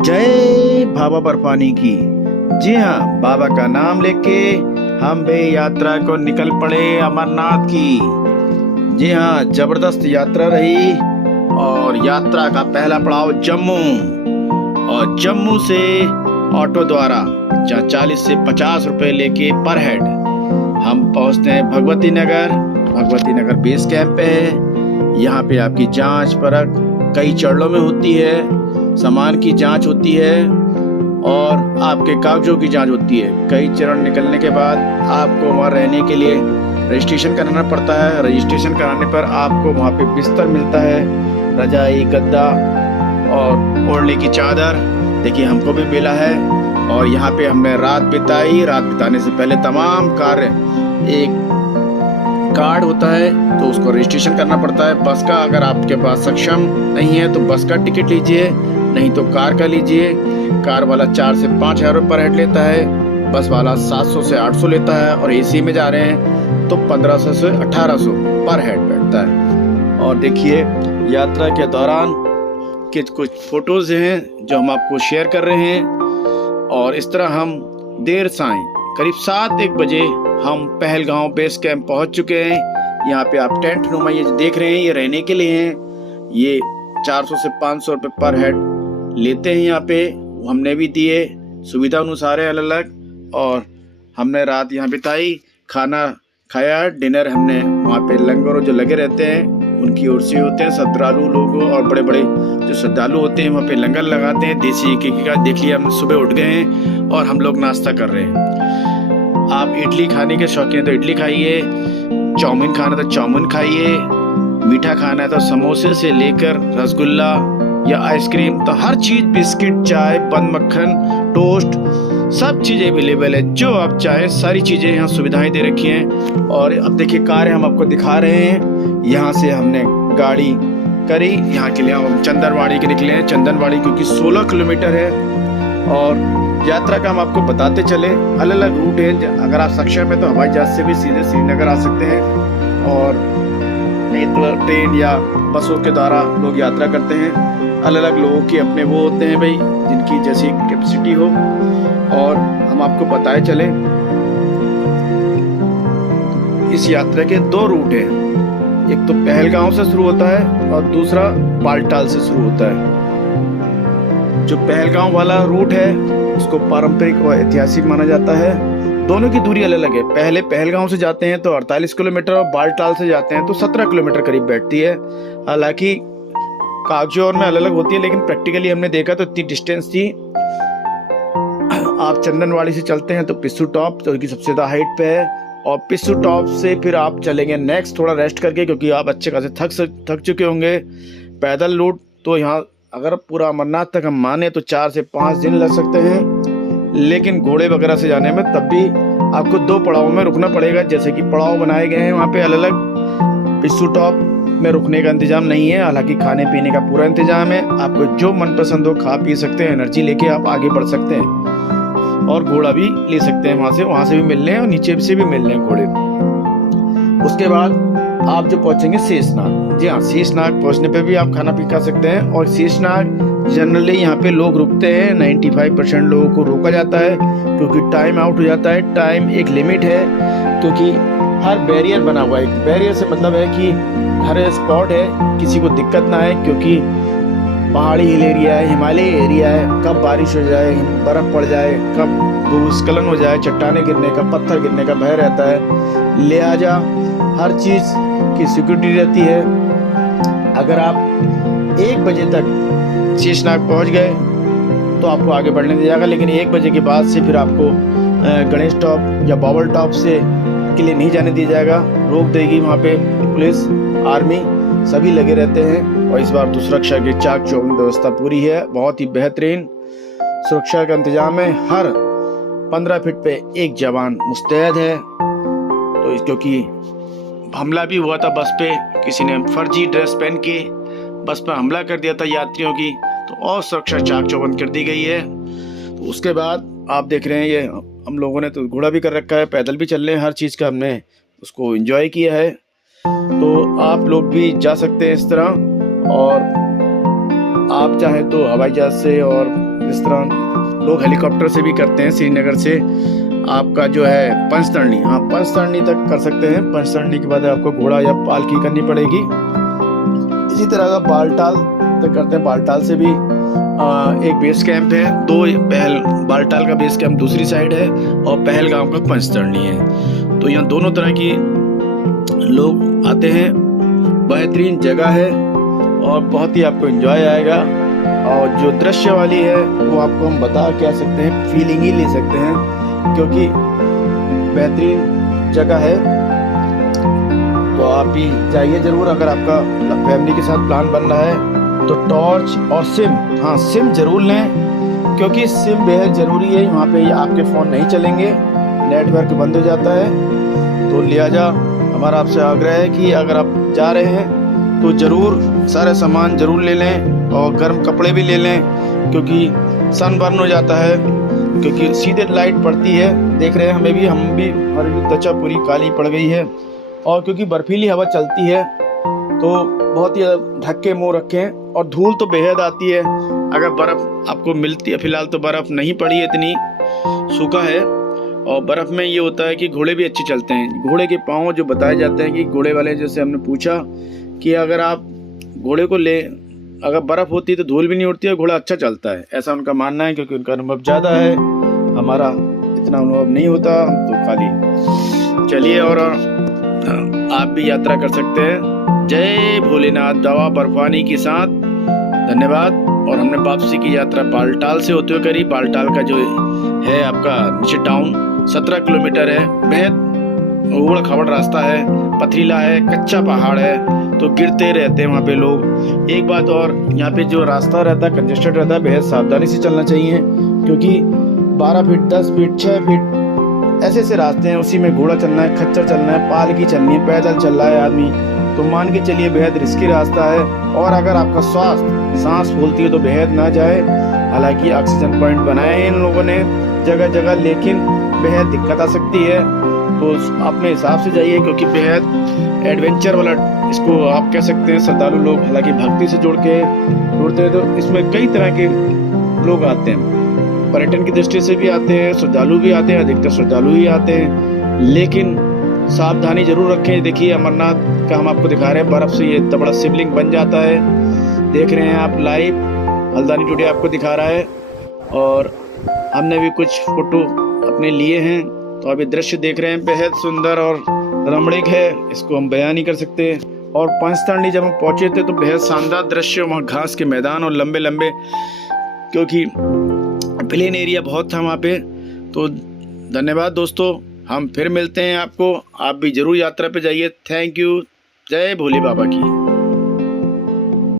जय बाबा बर्फानी की। जी हाँ, बाबा का नाम लेके हम भी यात्रा को निकल पड़े अमरनाथ की। जी हाँ, जबरदस्त यात्रा रही और यात्रा का पहला पड़ाव जम्मू, और जम्मू से ऑटो द्वारा 40 से 50 रुपए लेके पर हेड हम पहुंचते हैं भगवती नगर। भगवती नगर बेस कैंप पे है। यहाँ पे आपकी जांच परख कई चरणों में होती है। सामान की जांच होती है और आपके कागजों की जांच होती है। कई चरण निकलने के बाद आपको वहाँ रहने के लिए रजिस्ट्रेशन कराना पड़ता है। रजिस्ट्रेशन कराने पर आपको वहाँ पे बिस्तर मिलता है, रजाई, गद्दा और ओढ़ने की चादर। देखिए, हमको भी मिला है और यहाँ पे हमने रात बिताई। रात बिताने से पहले तमाम कार्य, एक कार्ड होता है तो उसको रजिस्ट्रेशन करना पड़ता है बस का। अगर आपके पास सक्षम नहीं है तो बस का टिकट लीजिए, नहीं तो कार का लीजिए। कार वाला 4 से 5 हज़ार रुपये पर हेड लेता है, बस वाला 700 से 800 लेता है, और एसी में जा रहे हैं तो 1500 से 1800 पर हेड बैठता है। और देखिए, यात्रा के दौरान कुछ फोटोज हैं जो हम आपको शेयर कर रहे हैं। और इस तरह हम देर सायं करीब 7-1 बजे हम पहलगांव बेस कैंप पहुंच चुके हैं। यहाँ पे आप टेंट नुमा ये देख रहे हैं, ये रहने के लिए हैं। ये 400 से 500 रुपये पर हेड लेते हैं। यहाँ पे हमने भी दिए, सुविधा अनुसार है अलग अलग। और हमने रात यहाँ बिताई, खाना खाया, डिनर हमने वहाँ पे लंगर जो लगे रहते हैं उनकी ओर से होते हैं। श्रद्धालु लोग और बड़े बड़े जो श्रद्धालु होते हैं वहाँ पे लंगर लगाते हैं देसी का। देखिए, हम सुबह उठ गए हैं और हम लोग नाश्ता कर रहे हैं। आप इडली खाने के शौकीन हैं तो इडली खाइए, चाउमीन खाना है तो चाउमीन खाइए, मीठा खाना है तो समोसे से लेकर रसगुल्ला या आइसक्रीम, तो हर चीज, बिस्किट, चाय, बंद मक्खन, टोस्ट, सब चीजें अवेलेबल है। जो आप चाहे सारी चीजें यहाँ सुविधाएं दे रखी हैं। और अब देखिए, कार्य हम आपको दिखा रहे हैं। यहाँ से हमने गाड़ी करी, यहाँ के लिए हम चंदनवाड़ी के निकले हैं। चंदनवाड़ी क्योंकि 16 किलोमीटर है और यात्रा का हम आपको बताते चले। अलग अलग रूट है, अगर आप सक्षम है तो हवाई जहाज से भी सीधे श्रीनगर आ सकते हैं, और नहीं तो ट्रेन या बसों के द्वारा लोग यात्रा करते हैं। अलग अलग लोगों के अपने वो होते हैं भाई, जिनकी जैसी कैपेसिटी हो। और हम आपको बताए चले, इस यात्रा के 2 रूट हैं। एक तो पहलगांव से शुरू होता है और दूसरा बालटाल से शुरू होता है। जो पहलगांव वाला रूट है उसको पारंपरिक और ऐतिहासिक माना जाता है। दोनों की दूरी अलग अलग है। पहले पहलगांव से जाते हैं तो 48 किलोमीटर और बालटाल से जाते हैं तो 17 किलोमीटर करीब बैठती है। हालांकि कागजों में अलग अलग होती है, लेकिन प्रैक्टिकली हमने देखा तो इतनी डिस्टेंस थी। आप चंदनवाड़ी से चलते हैं तो पिस्सू टॉप, जो कि सबसे ज़्यादा हाइट पे है, और पिस्सू टॉप से फिर आप चलेंगे नेक्स्ट थोड़ा रेस्ट करके, क्योंकि आप अच्छे खासे थक चुके होंगे। पैदल रूट तो यहाँ अगर पूरा अमरनाथ तक हम माने तो 4 से 5 दिन लग सकते हैं, लेकिन घोड़े वगैरह से जाने में तब भी आपको 2 पड़ाव में रुकना पड़ेगा। जैसे कि पड़ाव बनाए गए हैं वहाँ पे अलग अलग। पिस्सू टॉप में रुकने का इंतजाम नहीं है, हालांकि खाने पीने का पूरा इंतजाम है। आपको जो मनपसंद हो खा पी सकते हैं, एनर्जी लेके आप आगे बढ़ सकते हैं। और घोड़ा भी ले सकते हैं, वहाँ से भी मिल रहे हैं और नीचे से भी मिल रहे हैं घोड़े। उसके बाद आप जो पहुंचेंगे शेषनाग। जी हाँ, शेषनाग पहुंचने पे भी आप खाना पी खा सकते हैं। और शेषनाग जनरली यहाँ पे लोग रुकते हैं, 95% लोगों को रोका जाता है क्योंकि टाइम आउट हो जाता है। टाइम एक लिमिट है, क्योंकि हर बैरियर बना हुआ है। बैरियर से मतलब है कि हर स्पॉट है, किसी को दिक्कत ना है, क्योंकि पहाड़ी हिल एरिया है, हिमालय एरिया है। कब बारिश हो जाए, बर्फ पड़ जाए, कब भूस्खलन हो जाए, चट्टाने गिरने का, पत्थर गिरने का भय रहता है। लिहाजा हर चीज़ की सिक्योरिटी रहती है। अगर आप 1 बजे तक शेषनाग पहुंच गए तो आपको आगे बढ़ने दिया जाएगा, लेकिन 1 बजे के बाद से फिर आपको गणेश टॉप या बावल टॉप से के लिए नहीं जाने दिया जाएगा। रोक देगी वहाँ पे पुलिस, आर्मी सभी लगे रहते हैं। और इस बार तो सुरक्षा की चाक चौबंद व्यवस्था पूरी है, बहुत ही बेहतरीन सुरक्षा का इंतजाम है। हर 15 फीट पे एक जवान मुस्तैद है। तो क्योंकि हमला भी हुआ था बस पे, किसी ने फर्जी ड्रेस पहन के बस पर हमला कर दिया था यात्रियों की, तो और सुरक्षा चाक चौबंद कर दी गई है। तो उसके बाद आप देख रहे हैं, ये हम लोगों ने तो घोड़ा भी कर रखा है, पैदल भी चल रहे हैं, हर चीज़ का हमने उसको एंजॉय किया है। तो आप लोग भी जा सकते हैं इस तरह। और आप चाहें तो हवाई जहाज से और जिस तरह लोग हेलीकॉप्टर से भी करते हैं, श्रीनगर से आपका जो है पंचतरणी, हाँ पंचतरणी तक कर सकते हैं। पंचतरणी के बाद आपको घोड़ा या पालकी करनी पड़ेगी। इसी तरह का बालटाल तक करते हैं। बालटाल से भी एक बेस कैंप है, बालटाल का बेस कैंप दूसरी साइड है और पहलगाम का पंचतरणी है। तो यहाँ दोनों तरह की लोग आते हैं। बेहतरीन जगह है और बहुत ही आपको एंजॉय आएगा। और जो दृश्य वाली है वो आपको हम बता कह सकते हैं, फीलिंग ही ले सकते हैं, क्योंकि बेहतरीन जगह है। तो आप भी जाइए ज़रूर। अगर आपका फैमिली के साथ प्लान बन रहा है तो टॉर्च और सिम, हाँ सिम ज़रूर लें, क्योंकि सिम बेहद ज़रूरी है। वहाँ पे आपके फ़ोन नहीं चलेंगे, नेटवर्क बंद हो जाता है। तो लिहाजा हमारा आपसे आग्रह है कि अगर आप जा रहे हैं तो ज़रूर सारे सामान ज़रूर ले लें और गर्म कपड़े भी ले लें, क्योंकि सनबर्न हो जाता है, क्योंकि सीधे लाइट पड़ती है। देख रहे हैं हमारी भी त्वचा पूरी काली पड़ गई है। और क्योंकि बर्फीली हवा चलती है तो बहुत ही ढक के मुँह रखें। और धूल तो बेहद आती है। अगर बर्फ़ आपको मिलती है, फिलहाल तो बर्फ़ नहीं पड़ी है, इतनी सूखा है। और बर्फ़ में ये होता है कि घोड़े भी अच्छे चलते हैं। घोड़े के पाँव जो बताए जाते हैं कि घोड़े वाले, जैसे हमने पूछा कि अगर आप घोड़े को अगर बर्फ़ होती है तो धूल भी नहीं उड़ती है, घोड़ा अच्छा चलता है, ऐसा उनका मानना है, क्योंकि उनका अनुभव ज़्यादा है। हमारा इतना अनुभव नहीं होता, हम तो खाली चलिए। और आप भी यात्रा कर सकते हैं। जय भोलेनाथ, दवा बर्फानी के साथ धन्यवाद। और हमने वापसी की यात्रा बालटाल से होते हुए करी। बालटाल का जो है आपका नीचे टाउन 17 किलोमीटर है। बेहद उबड़ खाबड़ रास्ता है, पथरीला है, कच्चा पहाड़ है, तो गिरते रहते हैं वहाँ पे लोग। एक बात और, यहाँ पे जो रास्ता रहता है कंजेस्टेड रहता है, बेहद सावधानी से चलना चाहिए, क्योंकि 12 फीट 10 फीट 6 फीट ऐसे ऐसे रास्ते हैं। उसी में घोड़ा चलना है, खच्चर चलना है, पालकी चलनी है, पैदल चल रहा है आदमी, तो मान के चलिए बेहद रिस्की रास्ता है। और अगर आपका सांस फूलती है तो बेहद ना जाए। हालांकि ऑक्सीजन पॉइंट बनाए हैं इन लोगों ने जगह जगह, लेकिन बेहद दिक्कत आ सकती है। तो अपने हिसाब से जाइए, क्योंकि बेहद एडवेंचर वाला इसको आप कह सकते हैं। श्रद्धालु लोग हालांकि भक्ति से जुड़ते हैं, तो इसमें कई तरह के लोग आते हैं। पर्यटन की दृष्टि से भी आते हैं, श्रद्धालु भी आते हैं, अधिकतर श्रद्धालु ही आते हैं, लेकिन सावधानी जरूर रखें। देखिए अमरनाथ का हम आपको दिखा रहे हैं, बर्फ़ से ये इतना बड़ा शिवलिंग बन जाता है, देख रहे हैं आप लाइव। हल्द्वानी टुडे आपको दिखा रहा है और हमने भी कुछ फ़ोटो अपने लिए हैं। तो अभी दृश्य देख रहे हैं, बेहद सुंदर और रमणीक है, इसको हम बयान नहीं कर सकते। और पंचतरणी जब हम पहुँचे थे तो बेहद शानदार दृश्य, वहाँ घास के मैदान और लंबे लंबे, क्योंकि प्लेन एरिया बहुत था वहाँ पे। तो धन्यवाद दोस्तों, हम फिर मिलते हैं आपको। आप भी जरूर यात्रा पे जाइए। Thank you. जय भोले बाबा की।